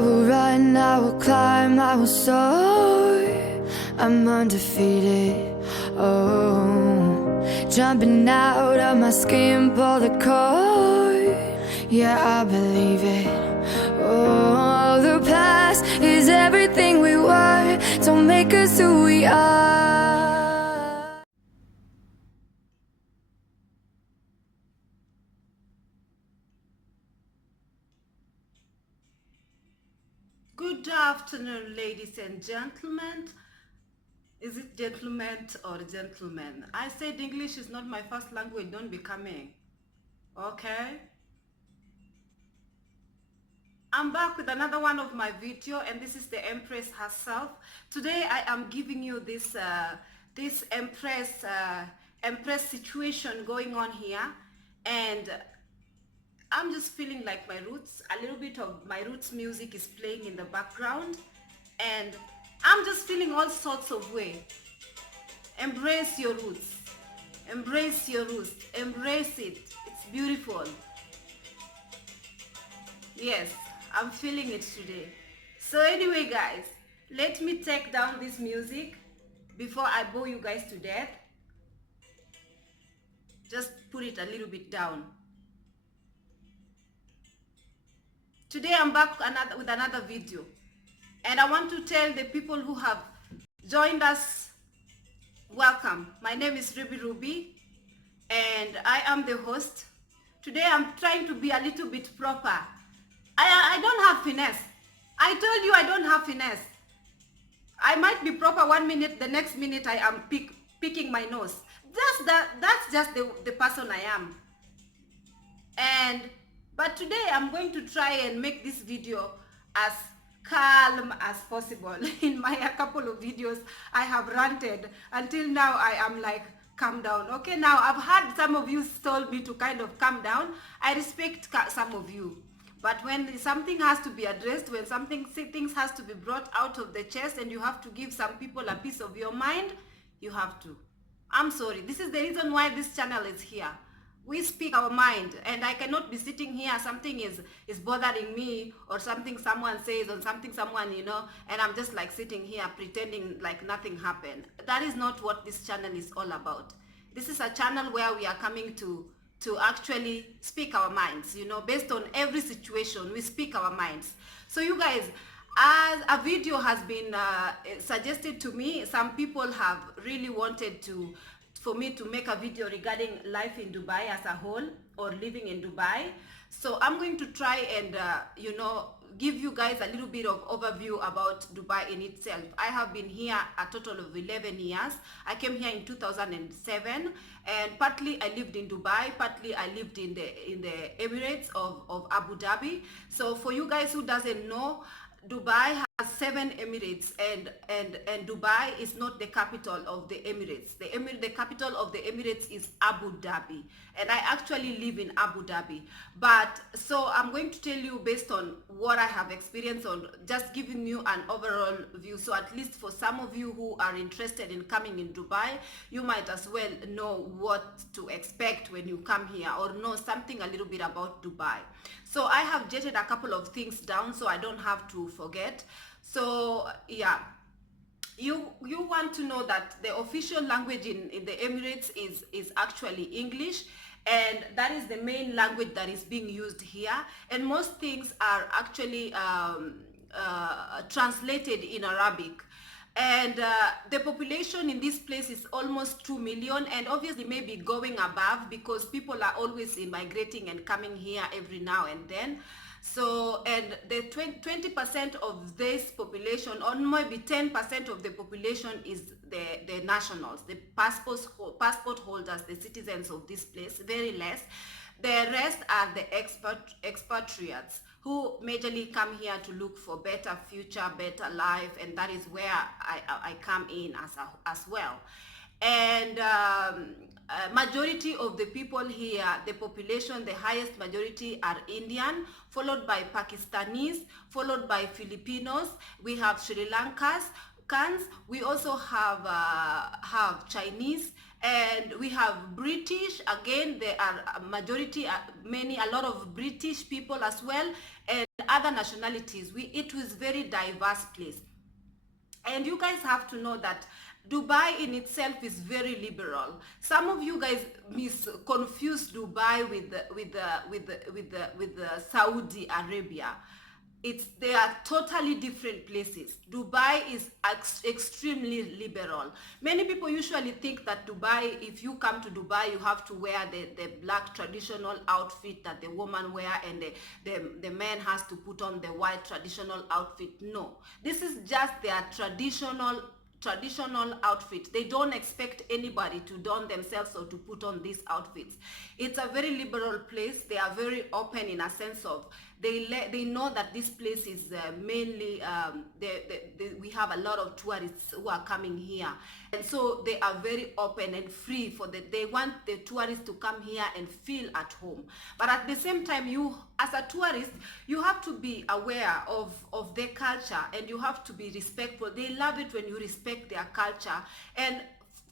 I will run, I will climb, I will soar. I'm undefeated. Oh, jumping out of my skin, pull the cord. Yeah, I believe it. Oh, the past is everything we were. Don't make us who we are. Good afternoon, ladies and gentlemen. Is it gentlemen or gentlemen? I said English is not my first language, don't be coming. Okay? I'm back with another one of my video, and this is the Empress herself. Today I am giving you this Empress situation going on here, and I'm just feeling like my roots, a little bit of my roots music is playing in the background, and I'm just feeling all sorts of way. Embrace your roots. Embrace your roots. Embrace it. It's beautiful. Yes, I'm feeling it today. So anyway, guys, let me take down this music before I bore you guys to death. Just put it a little bit down. Today I'm back with another video. And I want to tell the people who have joined us, welcome. My name is Ruby, and I am the host. Today I'm trying to be a little bit proper. I don't have finesse. I told you I don't have finesse. I might be proper 1 minute, the next minute I am picking my nose. That's just the person I am. But today I'm going to try and make this video as calm as possible. In my couple of videos I have ranted. Until now I am like, calm down. Okay, now I've had some of you told me to kind of calm down. I respect some of you. But when something has to be addressed, when things has to be brought out of the chest, and you have to give some people a piece of your mind, you have to. I'm sorry. This is the reason why this channel is here. We speak our mind, and I cannot be sitting here, something is bothering me, or something someone says, or something someone, and I'm just like sitting here pretending like nothing happened. That is not what this channel is all about. This is a channel where we are coming to actually speak our minds, based on every situation. We speak our minds. So you guys, as a video has been suggested to me, some people have really wanted for me to make a video regarding life in Dubai as a whole, or living in Dubai. So I'm going to try and give you guys a little bit of overview about Dubai in itself. I have been here a total of 11 years. I came here in 2007, and partly I lived in Dubai, partly I lived in the Emirates of Abu Dhabi. So for you guys who doesn't know, Dubai has 7 Emirates, and Dubai is not the capital of the Emirates. The capital of the Emirates is Abu Dhabi, and I actually live in Abu Dhabi. But so I'm going to tell you based on what I have experienced, on just giving you an overall view. So at least for some of you who are interested in coming in Dubai, you might as well know what to expect when you come here, or know something a little bit about Dubai. So I have jotted a couple of things down so I don't have to forget. So yeah, you want to know that the official language in the Emirates is actually English, and that is the main language that is being used here, and most things are actually translated in Arabic. And the population in this place is almost 2 million, and obviously maybe going above, because people are always immigrating and coming here every now and then. So, and the 20% of this population, or maybe 10% of the population, is the nationals, the passport holders, the citizens of this place, very less. The rest are the expatriates who majorly come here to look for better future, better life, and that is where I come in as well. And majority of the people here, the population, the highest majority are Indian, followed by Pakistanis, followed by Filipinos. We have Sri Lankas, Americans, we also have Chinese, and we have British. Again, there are a majority, a lot of British people as well, and other nationalities. It was very diverse place. And you guys have to know that Dubai in itself is very liberal. Some of you guys confuse Dubai with Saudi Arabia. They are totally different places. Dubai is extremely liberal. Many people usually think that Dubai, if you come to Dubai, you have to wear the black traditional outfit that the woman wear, and the man has to put on the white traditional outfit. No, this is just their traditional outfit. They don't expect anybody to don themselves or to put on these outfits. It's a very liberal place. They are very open in a sense of they know that this place is mainly we have a lot of tourists who are coming here, and so they are very open and free they want the tourists to come here and feel at home. But at the same time, you as a tourist, you have to be aware of their culture, and you have to be respectful. They love it when you respect their culture, and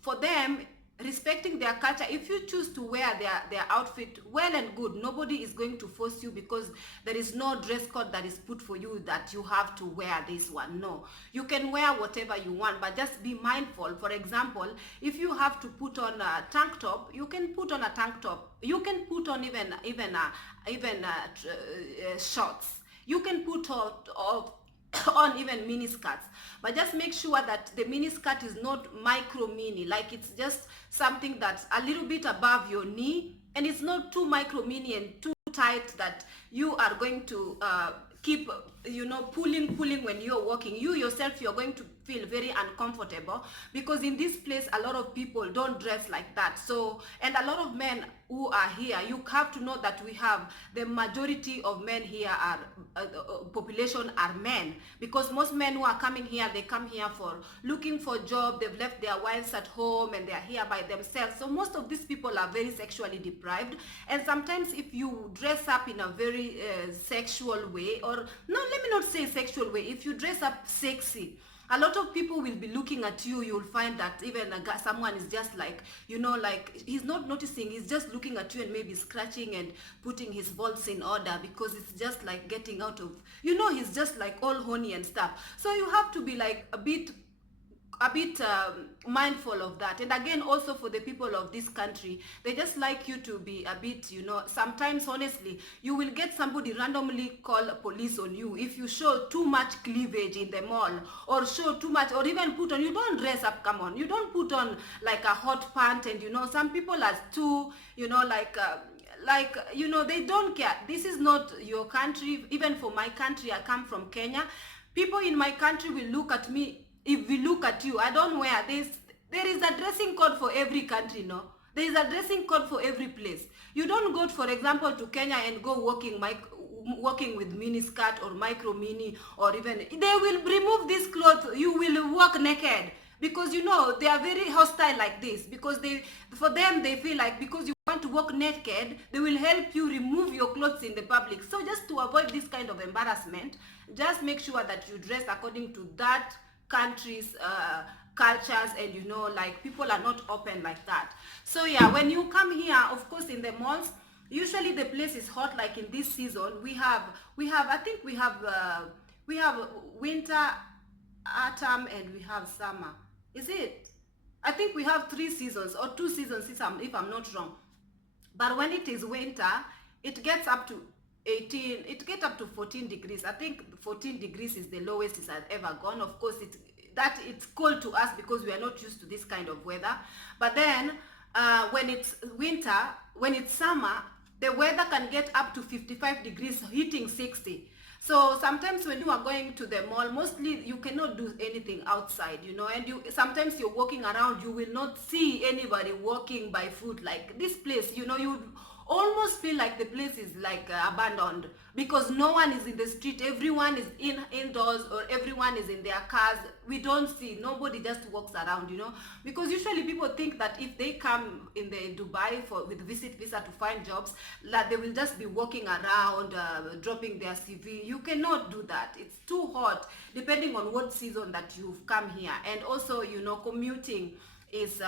for them, respecting their culture, if you choose to wear their outfit, well and good. Nobody is going to force you, because there is no dress code that is put for you that you have to wear this one. No, you can wear whatever you want, but just be mindful. For example, if you have to put on a tank top, you can put on a tank top. You can put on even shorts. You can put on even mini skirts, but just make sure that the mini skirt is not micro mini, like it's just something that's a little bit above your knee, and it's not too micro mini and too tight that you are going to keep pulling when you're walking. You yourself, you're going to feel very uncomfortable, because in this place a lot of people don't dress like that. So, and a lot of men who are here, you have to know that we have the majority of men here are population are men, because most men who are coming here, they come here for looking for job. They've left their wives at home and they're here by themselves. So most of these people are very sexually deprived, and sometimes if you dress up in a very sexual way, or no, let me not say sexual way, if you dress up sexy, a lot of people will be looking at you. You'll find that even someone is just like, like he's not noticing, he's just looking at you and maybe scratching and putting his balls in order, because it's just like getting out of, he's just like all horny and stuff. So you have to be like a bit mindful of that. And again, also for the people of this country, they just like you to be a bit, sometimes honestly, you will get somebody randomly call police on you if you show too much cleavage in the mall, or show too much, or even put on, you don't dress up, come on, you don't put on like a hot pant, and some people are too, they don't care. This is not your country. Even for my country, I come from Kenya. People in my country will look at me. If we look at you, I don't wear this. There is a dressing code for every country, no? There is a dressing code for every place. You don't go, for example, to Kenya and go walking with mini skirt or micro mini, or even, they will remove this cloth. You will walk naked, because they are very hostile like this, because for them, they feel like because you want to walk naked, they will help you remove your clothes in the public. So just to avoid this kind of embarrassment, just make sure that you dress according to that countries' cultures, and like people are not open like that. So yeah, when you come here, of course, in the malls, usually the place is hot. Like in this season, we have winter, autumn, and we have summer. Is it? I think we have 3 seasons or 2 seasons, if I'm not wrong. But when it is winter, it gets up to 18, it gets up to 14 degrees. I think 14 degrees is the lowest it's ever gone. Of course, it's cold to us because we are not used to this kind of weather. But then when it's winter, when it's summer, the weather can get up to 55 degrees, hitting 60. So sometimes when you are going to the mall, mostly you cannot do anything outside, and sometimes you're walking around, you will not see anybody walking by foot like this place, you would almost feel like the place is like abandoned, because no one is in the street, everyone is indoors, or everyone is in their cars. We don't see, nobody just walks around, you know, because usually people think that if they come in the Dubai with visit visa to find jobs, that they will just be walking around dropping their CV. You cannot do that. It's too hot, depending on what season that you've come here. And also, you know, commuting is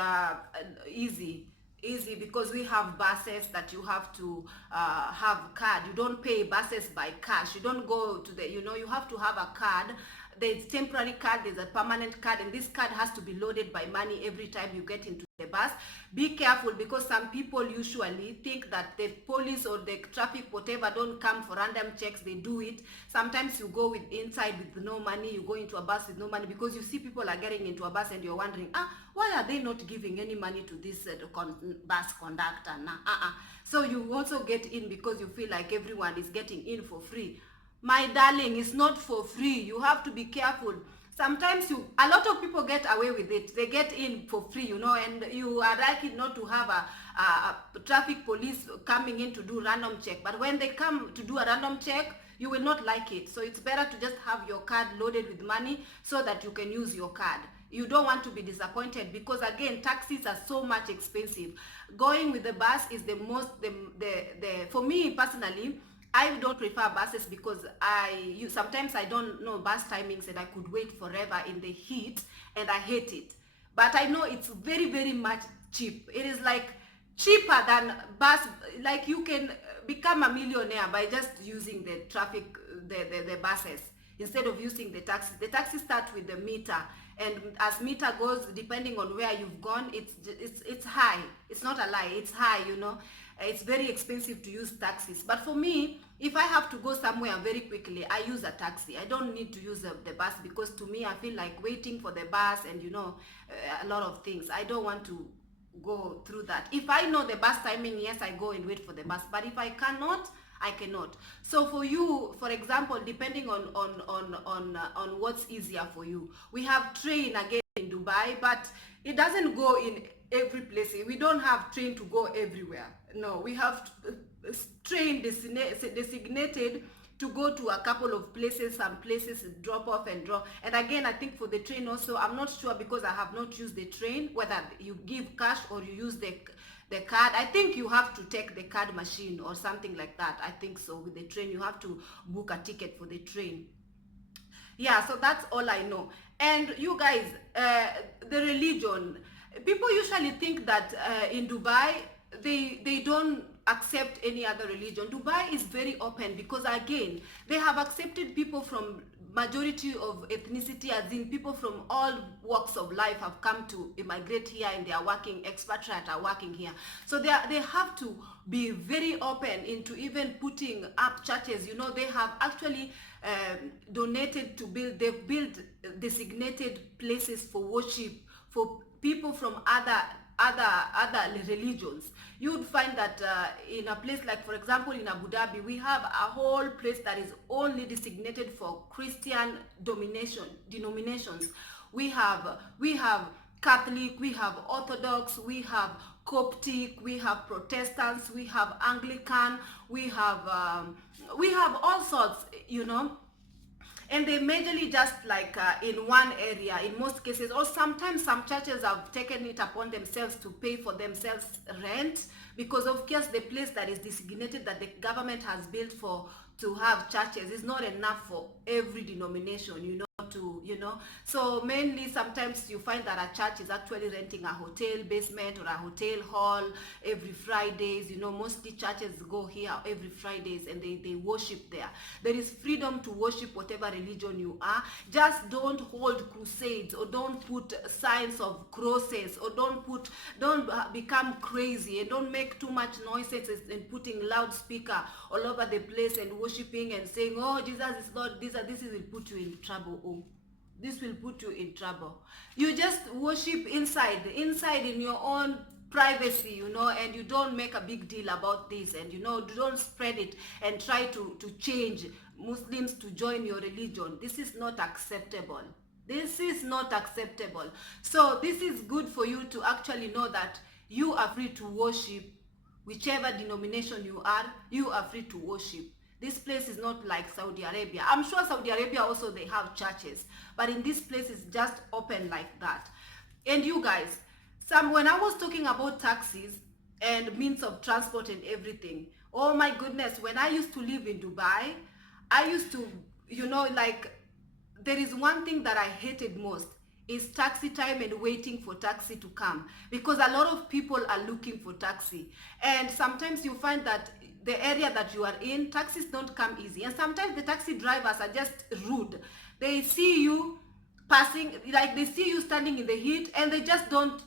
easy because we have buses that you have to have card. You don't pay buses by cash. You don't go to the, you know, you have to have a card. There's temporary card, there's a permanent card, and this card has to be loaded by money every time you get into the bus. Be careful, because some people usually think that the police or the traffic whatever don't come for random checks. They do it. Sometimes you go inside with no money, you go into a bus with no money, because you see people are getting into a bus and you're wondering, why are they not giving any money to this bus conductor now? So you also get in because you feel like everyone is getting in for free. My darling, it's not for free. You have to be careful. Sometimes a lot of people get away with it. They get in for free, you know, and you are likely not to have a traffic police coming in to do random check. But when they come to do a random check, you will not like it. So it's better to just have your card loaded with money so that you can use your card. You don't want to be disappointed, because again, taxis are so much expensive. Going with the bus is the most, for me personally, I don't prefer buses, because sometimes I don't know bus timings and I could wait forever in the heat, and I hate it. But I know it's very, very much cheap. It is like cheaper than bus. Like you can become a millionaire by just using the traffic, the buses, instead of using the taxis. The taxis start with the meter, and as meter goes, depending on where you've gone, it's high. It's not a lie, it's high, you know. It's very expensive to use taxis. But for me, if I have to go somewhere very quickly, I use a taxi. I don't need to use the bus, because to me, I feel like waiting for the bus and, you know, a lot of things. I don't want to go through that. If I know the bus timing, yes, I go and wait for the bus. But if I cannot, I cannot. So for you, for example, depending on what's easier for you, we have train again in Dubai, but it doesn't go in every place. We don't have train to go everywhere. No, we have train designated to go to a couple of places. Some places drop off and drop. And again, I think for the train also, I'm not sure, because I have not used the train, whether you give cash or you use the card. I think you have to take the card machine or something like that. I think so. With the train, you have to book a ticket for the train. Yeah, so that's all I know. And you guys, the religion, people usually think that in Dubai they don't accept any other religion. Dubai is very open, because again, they have accepted people from majority of ethnicity, as in people from all walks of life have come to immigrate here, and they are working, expatriate are working here. So they have to be very open into even putting up churches. You know, they have actually donated to build, they've built designated places for worship for people from other religions. You would find that in a place like, for example, in Abu Dhabi, we have a whole place that is only designated for Christian denominations. We have Catholic, we have Orthodox, we have Coptic, we have Protestants, we have Anglican, we have all sorts, you know. And they majorly just like in one area in most cases, or sometimes some churches have taken it upon themselves to pay for themselves rent, because of course the place that is designated that the government has built for to have churches is not enough for every denomination, you know, so mainly sometimes you find that a church is actually renting a hotel basement or a hotel hall every Fridays. You know, mostly churches go here every Fridays and they worship there. There is freedom to worship whatever religion you are. Just don't hold crusades, or don't put signs of crosses, or don't become crazy, and don't make too much noises and putting loudspeaker all over the place and worshiping and saying, oh, Jesus is Lord, this will put you in trouble. Oh, this will put you in trouble. You just worship inside in your own privacy, you know, and you don't make a big deal about this, and you know, don't spread it and try to change Muslims to join your religion. This is not acceptable. This is not acceptable. So this is good for you to actually know that you are free to worship whichever denomination you are free to worship. This place is not like Saudi Arabia. I'm sure Saudi Arabia also they have churches, but in this place it's just open like that. And you guys, when I was talking about taxis and means of transport and everything, oh my goodness, when I used to live in Dubai, I used to, like, there is one thing that I hated most is taxi time and waiting for taxi to come, because a lot of people are looking for taxi, and sometimes you find that the area that you are in, taxis don't come easy, and sometimes the taxi drivers are just rude. They see you passing, like they see you standing in the heat, and they just don't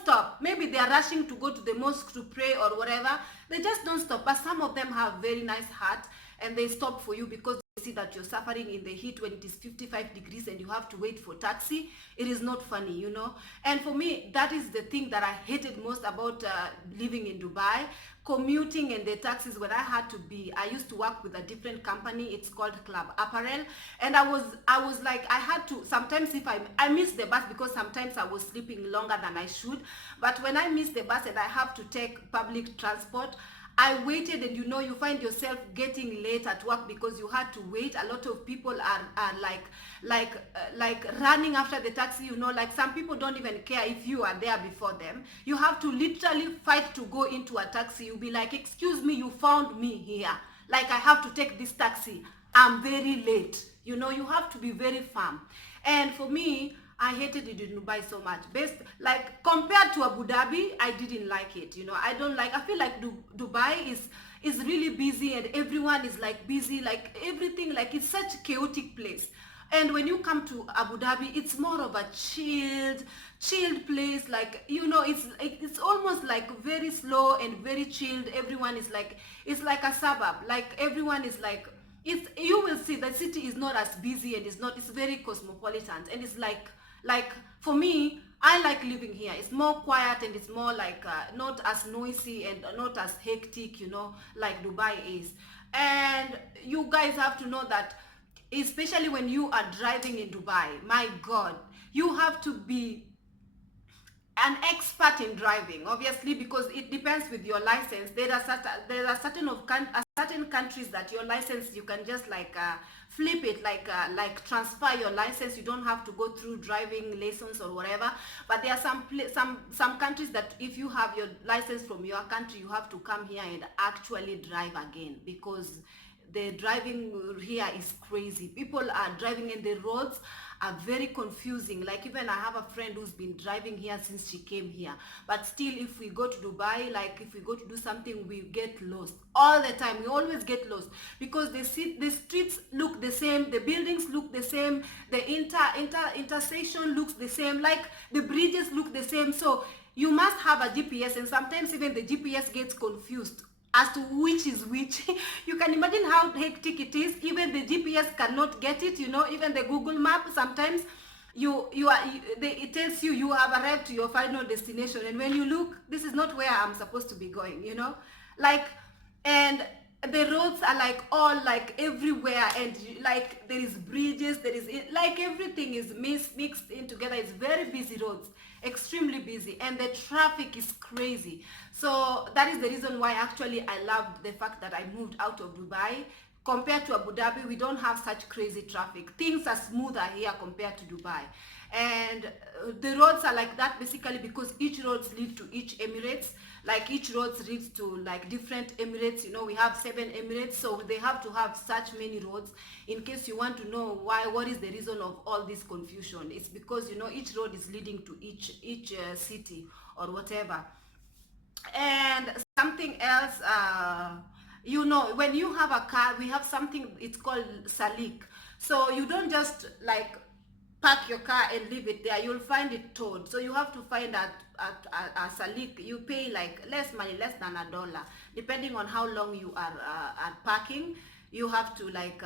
stop. Maybe they are rushing to go to the mosque to pray or whatever. They just don't stop. But some of them have very nice heart, and they stop for you because they see that you're suffering in the heat when it is 55 degrees and you have to wait for taxi. It is not funny, And for me, that is the thing that I hated most about living in Dubai. Commuting and the taxis. When I used to work with a different company. It's called Club Apparel, and I was like, I had to, sometimes if I miss the bus because sometimes I was sleeping longer than I should. But when I miss the bus and I have to take public transport, I waited, and you find yourself getting late at work because you had to wait. A lot of people are like running after the taxi, like some people don't even care if you are there before them. You have to literally fight to go into a taxi. You'll be like, excuse me, you found me here. Like, I have to take this taxi. I'm very late. You have to be very firm. And for me, I hated it in Dubai so much. Like compared to Abu Dhabi, I didn't like it. I feel like Dubai is really busy, and everyone is like busy, like everything, like it's such a chaotic place. And when you come to Abu Dhabi, it's more of a chilled place. Like, it's almost like very slow and very chilled. Everyone is like, it's like a suburb. Like everyone is like, you will see the city is not as busy, and it's very cosmopolitan, and it's like for me, I like living here. It's more quiet, and it's more like not as noisy and not as hectic, like Dubai is. And you guys have to know that, especially when you are driving in Dubai, my God, you have to be an expert in driving, obviously, because it depends with your license. There are certain countries that your license, you can just like flip it, like transfer your license. You don't have to go through driving lessons or whatever. But there are some countries that if you have your license from your country, you have to come here and actually drive again, because the driving here is crazy. People are driving, and the roads are very confusing. Like, even I have a friend who's been driving here since she came here, but still, if we go to Dubai, like if we go to do something, we get lost all the time. We always get lost because the streets look the same, the buildings look the same, the intersection looks the same, like the bridges look the same. So you must have a GPS, and sometimes even the GPS gets confused as to which is which. You can imagine how hectic it is. Even the GPS cannot get it, even the Google map, sometimes it tells you have arrived to your final destination, and when you look, this is not where I'm supposed to be going, like, and the roads are like all like everywhere, and like there is bridges, there is like everything is mixed in together. It's very busy roads, extremely busy, and the traffic is crazy. So that is the reason why actually I loved the fact that I moved out of Dubai. Compared to Abu Dhabi, we don't have such crazy traffic. Things are smoother here compared to Dubai. And the roads are like that basically because each roads lead to each Emirates. Like each roads leads to like different Emirates. We have 7 Emirates, so they have to have such many roads. In case you want to know what is the reason of all this confusion, it's because each road is leading to each city or whatever. And something else, when you have a car, we have something, it's called Salik. So you don't just like park your car and leave it there. You'll find it towed. So you have to find a Salik. You pay like less money, less than $1, depending on how long you are parking. You have to like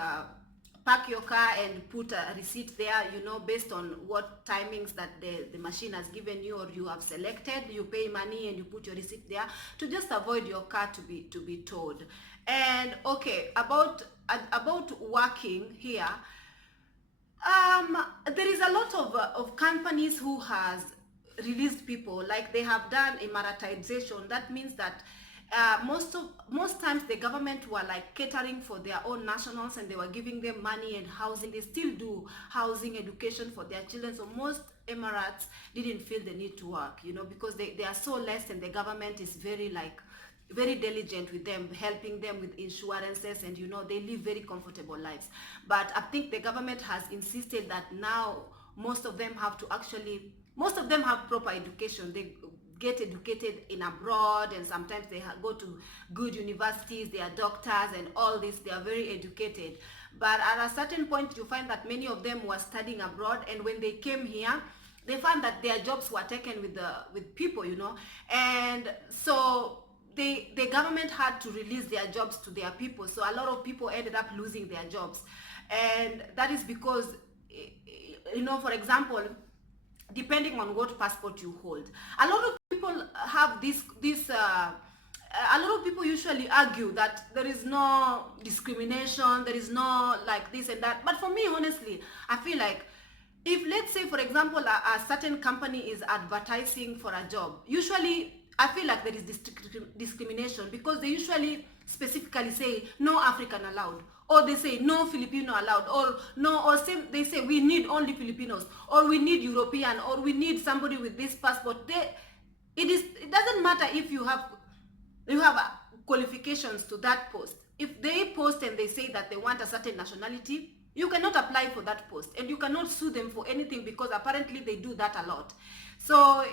park your car and put a receipt there, based on what timings that the machine has given you or you have selected. You pay money and you put your receipt there to just avoid your car to be towed. And okay, about working here, there is a lot of companies who has released people, like they have done Emiratization. That means that most times the government were like catering for their own nationals, and they were giving them money and housing. They still do housing, education for their children. So most Emirates didn't feel the need to work, you know, because they are so less, and the government is very very diligent with them, helping them with insurances, and you know, they live very comfortable lives. But I think the government has insisted that now most of them have proper education. They get educated in abroad, and sometimes they go to good universities, they are doctors and all this, they are very educated. But at a certain point you find that many of them were studying abroad, and when they came here they found that their jobs were taken with people, you know, and so the government had to release their jobs to their people. So a lot of people ended up losing their jobs, and that is because, you know, for example, depending on what passport you hold, a lot of people have a lot of people usually argue that there is no discrimination, there is no like this and that. But for me, honestly, I feel like, if let's say for example a certain company is advertising for a job, usually I feel like there is discrimination, because they usually specifically say no African allowed, or they say no Filipino allowed, or no, or they say we need only Filipinos, or we need European, or we need somebody with this passport. It doesn't matter if you have qualifications to that post. If they post and they say that they want a certain nationality, you cannot apply for that post, and you cannot sue them for anything, because apparently they do that a lot. So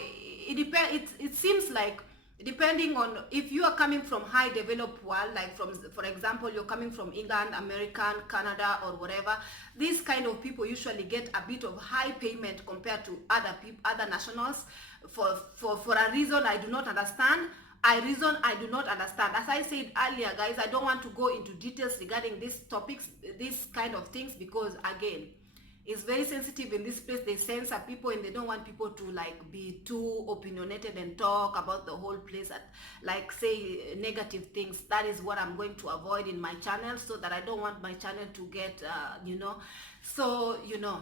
it seems like, depending on if you are coming from high developed world, like for example you're coming from England, American, Canada, or whatever, these kind of people usually get a bit of high payment compared to other nationals, for a reason I do not understand. I do not understand. As I said earlier, guys, I don't want to go into details regarding these topics, these kind of things, because again, it's very sensitive in this place. They censor people, and they don't want people to like be too opinionated and talk about the whole place, at, like say negative things. That is what I'm going to avoid in my channel, so that I don't want my channel to get you know, so you know.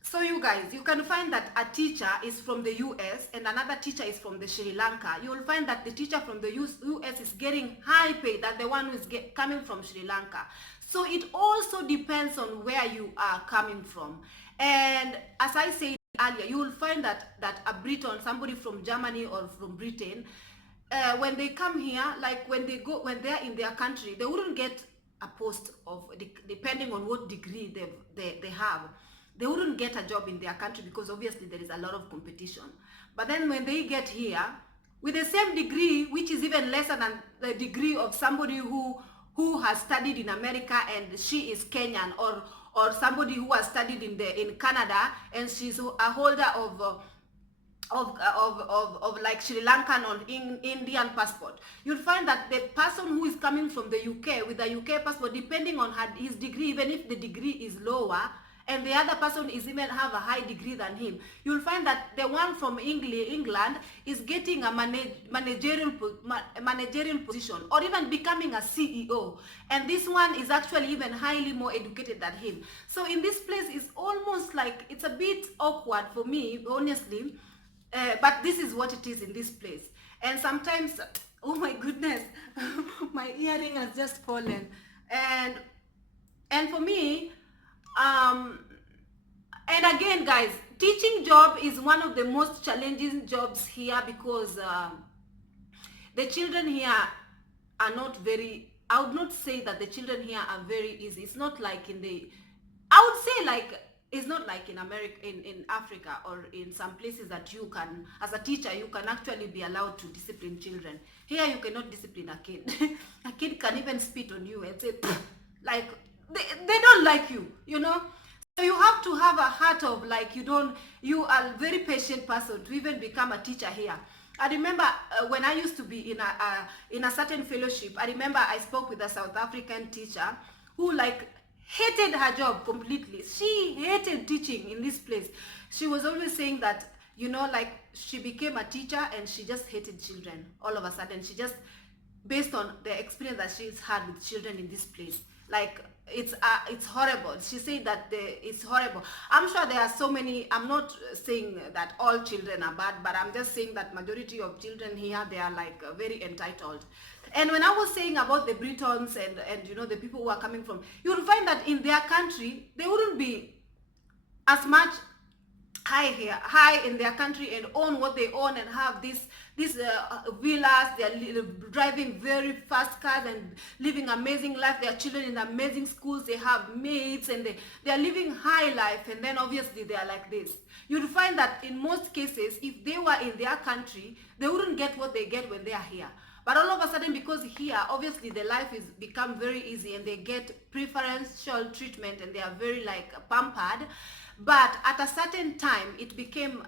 So you guys, you can find that a teacher is from the US and another teacher is from the Sri Lanka. You will find that the teacher from the US is getting high pay than the one who is coming from Sri Lanka. So it also depends on where you are coming from. And as I said earlier, you will find that a Briton, somebody from Germany or from Britain, when they come here, like when they're in their country, they wouldn't get a post of, depending on what degree they have. They wouldn't get a job in their country, because obviously there is a lot of competition. But then when they get here with the same degree, which is even lesser than the degree of somebody who has studied in America and she is Kenyan, or somebody who has studied in Canada and she's a holder of like Sri Lankan or Indian passport, you'll find that the person who is coming from the UK with a UK passport, depending on his degree, even if the degree is lower, and the other person is even have a high degree than him, you'll find that the one from England is getting a managerial position, or even becoming a CEO, and this one is actually even highly more educated than him. So in this place, it's almost like, it's a bit awkward for me, honestly, but this is what it is in this place. And sometimes, oh my goodness, my earring has just fallen, and for me, and again, guys, teaching job is one of the most challenging jobs here, because the children here are not very, I would not say that the children here are very easy. It's not like I would say like, it's not like in America, in Africa, or in some places that you can, as a teacher, you can actually be allowed to discipline children. Here you cannot discipline a kid. A kid can even spit on you and say, like, they don't like you, you know. So you have to have a heart of like, you are a very patient person to even become a teacher here. I remember when I used to be in a certain fellowship, I remember I spoke with a South African teacher who like hated her job completely. She hated teaching in this place. She was always saying that, you know, like she became a teacher and she just hated children all of a sudden. She just, based on the experience that she's had with children in this place, like it's horrible. She said that it's horrible. I'm sure there are so many. I'm not saying that all children are bad, but I'm just saying that majority of children here, they are like very entitled. And when I was saying about the Britons and you know, the people who are coming from, you will find that in their country they wouldn't be as much high in their country and own what they own and have these villas. They are driving very fast cars and living amazing life. Their children in amazing schools, they have maids, and they are living high life. And then obviously they are like this. You'll find that in most cases, if they were in their country, they wouldn't get what they get when they are here. But all of a sudden, because here, obviously the life is become very easy and they get preferential treatment and they are very like pampered. But at a certain time, it became,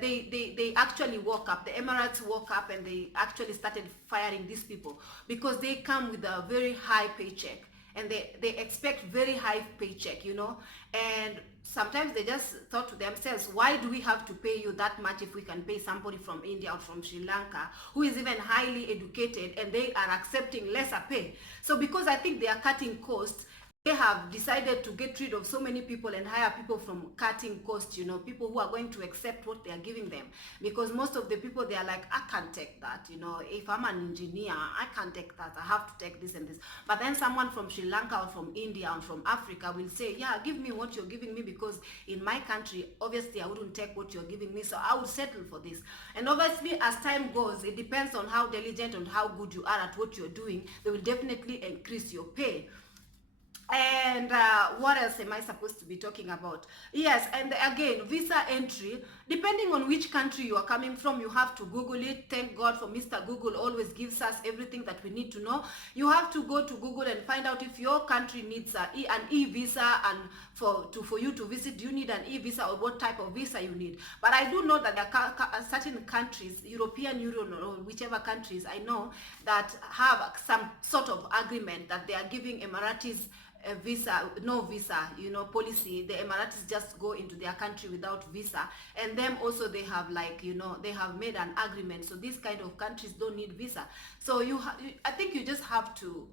they actually woke up. The Emirates woke up and they actually started firing these people because they come with a very high paycheck and they expect very high paycheck, you know. And sometimes they just thought to themselves, why do we have to pay you that much if we can pay somebody from India or from Sri Lanka who is even highly educated and they are accepting lesser pay? So because I think they are cutting costs, they have decided to get rid of so many people and hire people from cutting costs, you know, people who are going to accept what they are giving them. Because most of the people, they are like, I can't take that, you know, if I'm an engineer, I can't take that, I have to take this and this. But then someone from Sri Lanka or from India or from Africa will say, yeah, give me what you're giving me, because in my country, obviously I wouldn't take what you're giving me, so I would settle for this. And obviously as time goes, it depends on how diligent and how good you are at what you're doing, they will definitely increase your pay. And what else am I supposed to be talking about? Yes, and again, visa entry, depending on which country you are coming from, you have to Google it. Thank God for Mr. Google, always gives us everything that we need to know. You have to go to Google and find out if your country needs an e-visa, and for you to visit, do you need an e-visa or what type of visa you need. But I do know that there are certain countries, European Union or whichever countries I know, that have some sort of agreement that they are giving Emiratis no visa, you know, policy. The Emiratis just go into their country without visa, and them also they have, like, you know, they have made an agreement. So these kind of countries don't need visa. So I think you just have to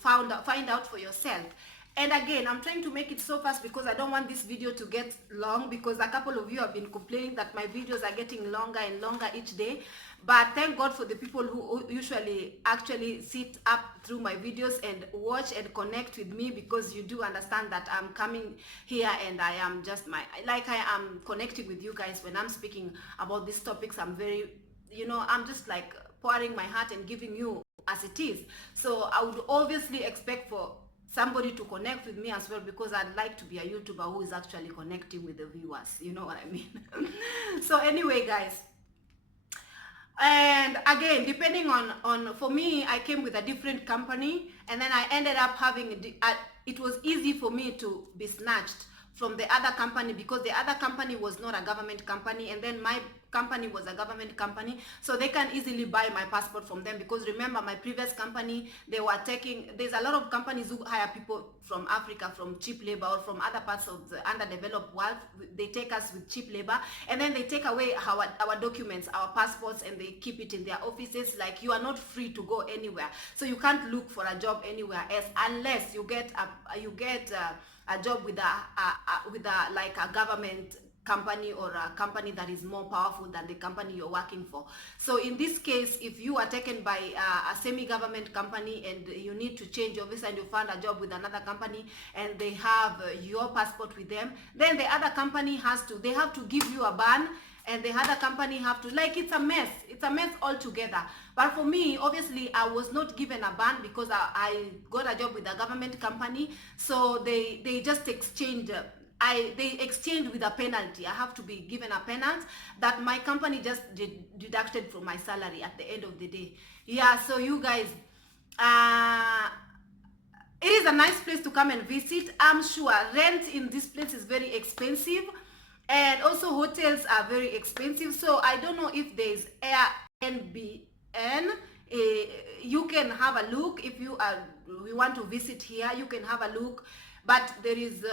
find out for yourself. And again, I'm trying to make it so fast because I don't want this video to get long, because a couple of you have been complaining that my videos are getting longer and longer each day. But thank God for the people who usually actually sit up through my videos and watch and connect with me, because you do understand that I'm coming here and I am just I am connecting with you guys when I'm speaking about these topics. I'm very, you know, I'm just like pouring my heart and giving you as it is. So I would obviously expect for somebody to connect with me as well, because I'd like to be a YouTuber who is actually connecting with the viewers, you know what I mean. So anyway, guys, and again, depending on for me, I came with a different company, and then I ended up having it was easy for me to be snatched from the other company, because the other company was not a government company, and then my company was a government company, so they can easily buy my passport from them. Because remember, my previous company, they were there's a lot of companies who hire people from Africa, from cheap labor, or from other parts of the underdeveloped world. They take us with cheap labor, and then they take away our documents, our passports, and they keep it in their offices. Like, you are not free to go anywhere, so you can't look for a job anywhere else unless you get a job with a government company, or a company that is more powerful than the company you're working for. So in this case, if you are taken by a semi-government company and you need to change your visa, and you found a job with another company and they have your passport with them, then the other company have to give you a ban, and the other company have to, like, it's a mess altogether. But for me, obviously, I was not given a ban because I got a job with a government company, so they just exchanged. They exchanged with a penalty. I have to be given a penalty that my company just deducted from my salary at the end of the day. Yeah, so you guys, it is a nice place to come and visit. I'm sure rent in this place is very expensive, and also hotels are very expensive. So I don't know if there's Airbnb. You can have a look if you want to visit here. You can have a look. But there is,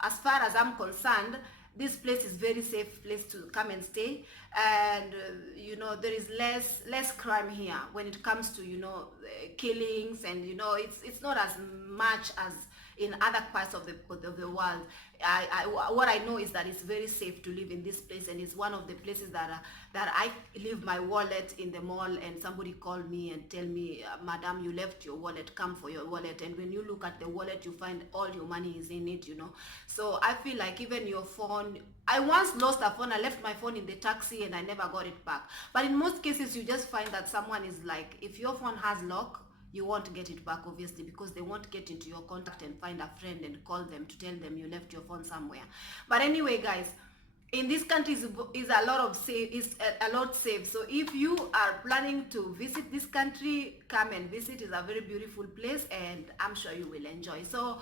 as far as I'm concerned, this place is very safe place to come and stay, and you know, there is less crime here when it comes to, you know, killings, and you know, it's not as much as in other parts of the world. What I know is that it's very safe to live in this place, and it's one of the places that I leave my wallet in the mall, and somebody called me and tell me, madam, you left your wallet, come for your wallet. And when you look at the wallet, you find all your money is in it, you know. So I feel like even your phone, I once lost a phone. I left my phone in the taxi and I never got it back. But in most cases, you just find that someone is like, if your phone has lock, you won't get it back, obviously, because they won't get into your contact and find a friend and call them to tell them you left your phone somewhere. But anyway, guys, in this country is a lot of safe, is a lot safe. So if you are planning to visit this country, come and visit. It's a very beautiful place, and I'm sure you will enjoy. So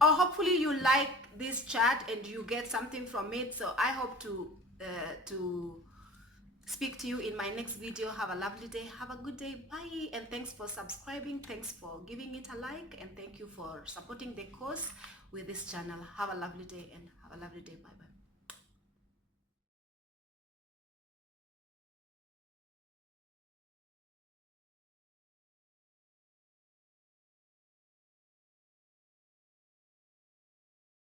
hopefully you like this chat and you get something from it. So I hope to speak to you in my next video. Have a lovely day. Have a good day. Bye. And thanks for subscribing. Thanks for giving it a like. And thank you for supporting the cause with this channel. Have a lovely day and have a lovely day. Bye bye.